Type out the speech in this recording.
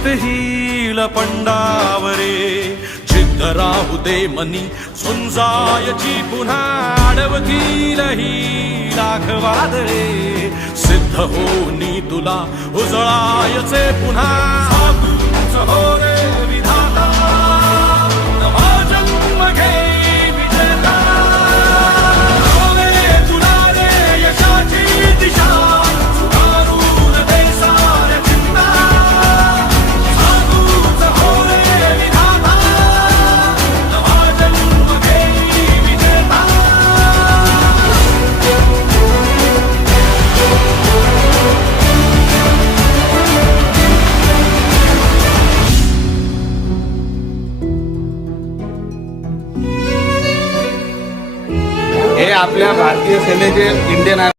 जिंकहील पंडावरे जिद्द राहू दे मनी सुंजायची पुन्हा अडवतील ही लाख सिद्ध होनी तुला उजळायचे पुन्हा आपल्या भारतीय सेनेचे इंडियन